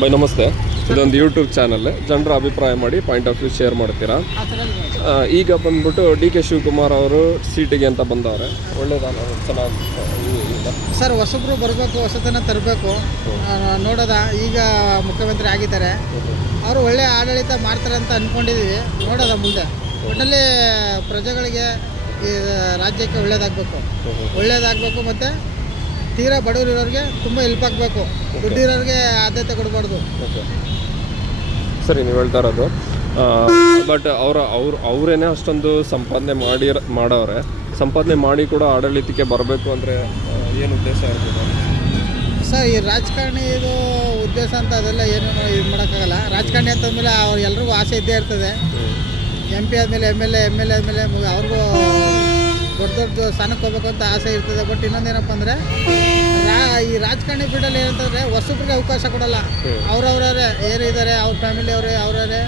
By ನಮಸ್ತೆ. ಇದೊಂದು YouTube channel, ಜನರ ಅಭಿಪ್ರಾಯ ಮಾಡಿ ಪಾಯಿಂಟ್ ಆಫ್ ವ್ಯೂ ಶೇರ್ ಮಾಡ್ತೀರಾ. ಈಗ ಬಂದ್ಬಿಟ್ಟು DK ಶಿವಕುಮಾರ್ ಅವರು ಸೀಟಿಗೆ ಅಂತ ಬಂದವ್ರೆ. ಒಳ್ಳೇದಾನ, ಚೆನ್ನಾಗಿ ಸರ್. ಹೊಸಬ್ರು ಬರಬೇಕು, ಹೊಸತನ ತರಬೇಕು. ನೋಡೋದ ಈಗ ಮುಖ್ಯಮಂತ್ರಿ ಆಗಿದ್ದಾರೆ, ಅವರು ಒಳ್ಳೆ ಆಡಳಿತ ಮಾಡ್ತಾರೆ ಅಂತ ಅಂದ್ಕೊಂಡಿದ್ದೀವಿ. ನೋಡೋದ ಮುಂದೆ ಒಟ್ಟಿನಲ್ಲಿ ಪ್ರಜೆಗಳಿಗೆ ಈ ರಾಜ್ಯಕ್ಕೆ ಒಳ್ಳೇದಾಗಬೇಕು ಮತ್ತು ತೀರಾ ಬಡವರಿರೋರಿಗೆ ತುಂಬ ಹೆಲ್ಪ್ ಆಗಬೇಕು. ದುಡ್ಡಿರೋರಿಗೆ ಆದ್ಯತೆ ಕೊಡಬಾರ್ದು. ಸರಿ, ನೀವು ಹೇಳ್ತಾ ಇರೋದು. ಬಟ್ ಅವರೇನೆ ಅಷ್ಟೊಂದು ಸಂಪಾದನೆ ಮಾಡವ್ರೆ. ಸಂಪಾದನೆ ಮಾಡಿ ಕೂಡ ಆಡಳಿತಕ್ಕೆ ಬರಬೇಕು ಅಂದರೆ ಏನು ಉದ್ದೇಶ ಇರ್ಬೋದು ಸರ್? ಈ ರಾಜಕಾರಣಿ ಇದು ಉದ್ದೇಶ ಅಂತ ಅದೆಲ್ಲ ಏನು ಇದು ಮಾಡೋಕ್ಕಾಗಲ್ಲ. ರಾಜಕಾರಣಿ ಅಂತಂದಮೇಲೆ ಅವ್ರು ಎಲ್ರಿಗೂ ಆಸೆ ಇದ್ದೇ ಇರ್ತದೆ. MP ಆದಮೇಲೆ MLA ಆದಮೇಲೆ ಅವ್ರಿಗೂ ದೊಡ್ಡ ಸ್ಥಾನಕ್ಕೆ ಹೋಗ್ಬೇಕು ಅಂತ ಆಸೆ ಇರ್ತದೆ. ಬಟ್ ಇನ್ನೊಂದೇನಪ್ಪ ಅಂದರೆ ಈ ರಾಜಕಾರಣಿ ಫೀಲ್ಡಲ್ಲಿ ಏನಂತಂದರೆ ಹೊಸಬ್ರಿಗೆ ಅವಕಾಶ ಕೊಡಲ್ಲ. ಅವ್ರವರೇ ಏನಿದ್ದಾರೆ, ಅವ್ರ ಫ್ಯಾಮಿಲಿ ಅವರೇ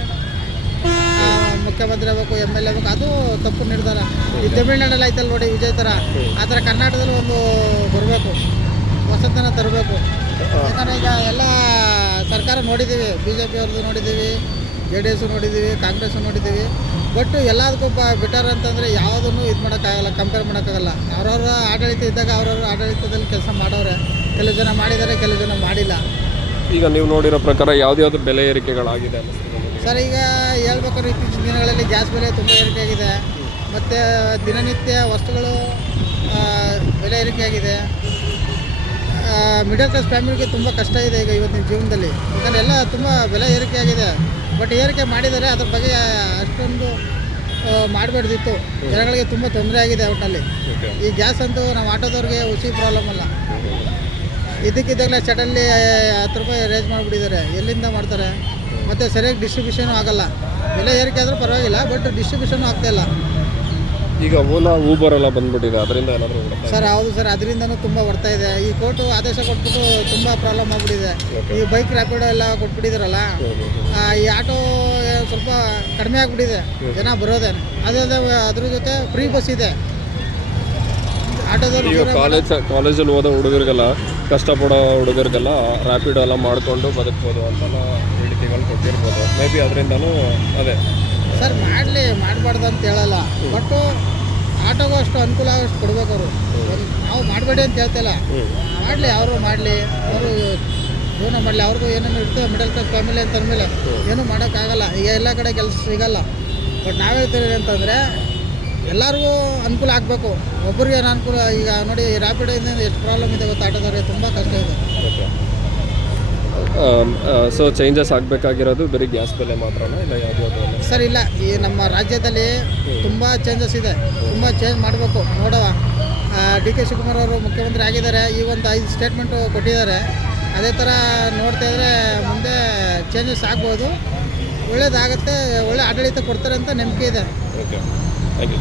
ಮುಖ್ಯಮಂತ್ರಿ ಆಗಬೇಕು, MLA ಆಗಬೇಕು. ಅದು ತಪ್ಪು ನಿರ್ಧಾರ. ಈ ತಮಿಳ್ನಾಡಲ್ಲಿ ಆಯ್ತಲ್ಲ ನೋಡಿ, ವಿಜಯ್ ಥರ. ಆ ಥರ ಕರ್ನಾಟಕದಲ್ಲಿ ಒಂದು ಬರಬೇಕು, ಹೊಸತನ ತರಬೇಕು. ಯಾಕಂದರೆ ಈಗ ಎಲ್ಲ ಸರ್ಕಾರ ನೋಡಿದ್ದೀವಿ, BJP ಅವ್ರದ್ದು ನೋಡಿದ್ದೀವಿ, JDS ನೋಡಿದ್ದೀವಿ, ಕಾಂಗ್ರೆಸ್ ನೋಡಿದ್ದೀವಿ. ಬಟ್ ಎಲ್ಲದಕ್ಕೂ ಬೆಟರ್ ಅಂತಂದರೆ ಯಾವುದನ್ನು ಇದು ಮಾಡೋಕ್ಕಾಗಲ್ಲ, ಕಂಪೇರ್ ಮಾಡೋಕ್ಕಾಗಲ್ಲ. ಅವ್ರವ್ರ ಆಡಳಿತ ಇದ್ದಾಗ ಅವ್ರವ್ರ ಆಡಳಿತದಲ್ಲಿ ಕೆಲಸ ಮಾಡೋರೆ. ಕೆಲವು ಜನ ಮಾಡಿದ್ದಾರೆ, ಕೆಲವು ಜನ ಮಾಡಿಲ್ಲ. ಈಗ ನೀವು ನೋಡಿರೋ ಪ್ರಕಾರ ಯಾವ್ದು ಬೆಲೆ ಏರಿಕೆಗಳಾಗಿದೆ ಸರ್? ಈಗ ಹೇಳ್ಬೇಕಾದ್ರೆ ಇತ್ತೀಚಿನ ದಿನಗಳಲ್ಲಿ ಗ್ಯಾಸ್ ಬೆಲೆ ತುಂಬ ಏರಿಕೆಯಾಗಿದೆ. ಮತ್ತು ದಿನನಿತ್ಯ ವಸ್ತುಗಳು ಬೆಲೆ ಏರಿಕೆಯಾಗಿದೆ. ಮಿಡಲ್ ಕ್ಲಾಸ್ ಫ್ಯಾಮಿಲಿಗೆ ತುಂಬ ಕಷ್ಟ ಇದೆ ಈಗ ಇವತ್ತಿನ ಜೀವನದಲ್ಲಿ. ಯಾಕಂದರೆ ಎಲ್ಲ ತುಂಬ ಬೆಲೆ ಏರಿಕೆಯಾಗಿದೆ. ಬಟ್ ಏರಿಕೆ ಮಾಡಿದರೆ ಅದ್ರ ಬಗ್ಗೆ ಅಷ್ಟೊಂದು ಮಾಡಬಾರ್ದಿತ್ತು. ಜನಗಳಿಗೆ ತುಂಬ ತೊಂದರೆ ಆಗಿದೆ ಒಟ್ಟಿನಲ್ಲಿ. ಈ ಗ್ಯಾಸ್ ಅಂತೂ ನಾವು ಆಟೋದವ್ರಿಗೆ ಹುಸಿ ಪ್ರಾಬ್ಲಮ್ ಅಲ್ಲ. ಇದಕ್ಕಿದ್ದಾಗಲೇ ಸಡನ್ಲಿ 10 ರೂಪಾಯಿ ರೇಜ್ ಮಾಡಿಬಿಟ್ಟಿದ್ದಾರೆ. ಎಲ್ಲಿಂದ ಮಾಡ್ತಾರೆ? ಮತ್ತು ಸರಿಯಾಗಿ ಡಿಸ್ಟ್ರಿಬ್ಯೂಷನು ಆಗೋಲ್ಲ. ಬೆಲೆ ಏರಿಕೆ ಆದರೂ ಪರವಾಗಿಲ್ಲ, ಬಟ್ ಡಿಸ್ಟ್ರಿಬ್ಯೂಷನು ಆಗ್ತಾಯಿಲ್ಲ. ಈಗ ಓಲಾ ಊಬರ್ ಎಲ್ಲ ಬಂದ್ಬಿಟ್ಟಿದೆ, ಅದರಿಂದ ಏನಾದರೂ ಸರ್? ಹೌದು ಸರ್, ಅದರಿಂದನೂ ತುಂಬ ಬರ್ತಾ ಇದೆ. ಈ ಕೋರ್ಟು ಆದೇಶ ಕೊಟ್ಬಿಟ್ಟು ತುಂಬ ಪ್ರಾಬ್ಲಮ್ ಆಗಿಬಿಟ್ಟಿದೆ. ಈ ಬೈಕ್ ರ್ಯಾಪಿಡೋ ಎಲ್ಲ ಕೊಟ್ಬಿಟ್ಟಿದ್ದಾರಲ್ಲ, ಈ ಆಟೋ ಸ್ವಲ್ಪ ಕಡಿಮೆ ಆಗಿಬಿಟ್ಟಿದೆ, ಜನ ಬರೋದೇ. ಅದ್ರ ಜೊತೆ ಫ್ರೀ ಬಸ್ ಇದೆ ಆಟೋದವ್ರು. ಈಗ ಕಾಲೇಜಲ್ಲಿ ಓದೋ ಹುಡುಗರಿಗೆಲ್ಲ, ಕಷ್ಟಪಡೋ ಹುಡುಗರಿಗೆಲ್ಲ ರ್ಯಾಪಿಡೋ ಎಲ್ಲ ಮಾಡಿಕೊಂಡು ಬದುಕ್ಬೋದು ಅಂತೆಲ್ಲ ಹೇಳಿಕೆಗಳು ಕೊಟ್ಟಿರ್ಬೋದು. ಮೇ ಬಿ ಅದರಿಂದನೂ ಅದೇ ಸರ್ ಮಾಡಬಾರ್ದು ಅಂತ ಹೇಳಲ್ಲ. ಬಟ್ ಆಟೋಗೂ ಅಷ್ಟು ಅನುಕೂಲ ಆಗೋಷ್ಟು ಕೊಡ್ಬೇಕು ಅವರು. ನಾವು ಮಾಡಬೇಡಿ ಅಂತ ಹೇಳ್ತಿಲ್ಲ, ಮಾಡಲಿ, ಅವರು ಮಾಡಲಿ, ಅವರು ಜೀವನ ಮಾಡಲಿ. ಅವ್ರಿಗೂ ಏನೇನು ಇರ್ತದೆ ಮಿಡಲ್ ಕ್ಲಾಸ್ ಫ್ಯಾಮಿಲಿ ಅಂತ ಅಂದಮೇಲೆ ಏನೂ ಮಾಡೋಕ್ಕಾಗಲ್ಲ. ಈಗ ಎಲ್ಲ ಕಡೆ ಕೆಲಸ ಸಿಗಲ್ಲ. ಬಟ್ ನಾವು ಹೇಳ್ತೀವಿ ಅಂತಂದರೆ ಎಲ್ಲರಿಗೂ ಅನುಕೂಲ ಆಗಬೇಕು, ಒಬ್ಬರಿಗೆ ಅನುಕೂಲ. ಈಗ ನೋಡಿ, ರ್ಯಾಪಿಡೋಯಿಂದ ಎಷ್ಟು ಪ್ರಾಬ್ಲಮ್ ಇದೆ ಗೊತ್ತಾ, ಆಟೋದವ್ರಿಗೆ ತುಂಬ ಕಷ್ಟ ಇದೆ. ಸೊ ಚೇಂಜಸ್ ಆಗಬೇಕಾಗಿರೋದು ಬರೀ ಗ್ಯಾಸ್ ಬೆಲೆ ಮಾತ್ರನಾ, ಇಲ್ಲ ಯಾವ್ದು ಸರ್? ಇಲ್ಲ, ಈ ನಮ್ಮ ರಾಜ್ಯದಲ್ಲಿ ತುಂಬ ಚೇಂಜಸ್ ಇದೆ, ತುಂಬ ಚೇಂಜ್ ಮಾಡಬೇಕು. ನೋಡುವ, DK ಶಿವಕುಮಾರ್ ಅವರು ಮುಖ್ಯಮಂತ್ರಿ ಆಗಿದ್ದಾರೆ, ಈ ಒಂದು 5 ಸ್ಟೇಟ್ಮೆಂಟು ಕೊಟ್ಟಿದ್ದಾರೆ. ಅದೇ ಥರ ನೋಡ್ತಾ ಇದ್ದರೆ ಮುಂದೆ ಚೇಂಜಸ್ ಆಗ್ಬೋದು, ಒಳ್ಳೇದಾಗುತ್ತೆ, ಒಳ್ಳೆ ಆಡಳಿತ ಕೊಡ್ತಾರೆ ಅಂತ ನಂಬಿಕೆ ಇದೆ. Okay, thank you.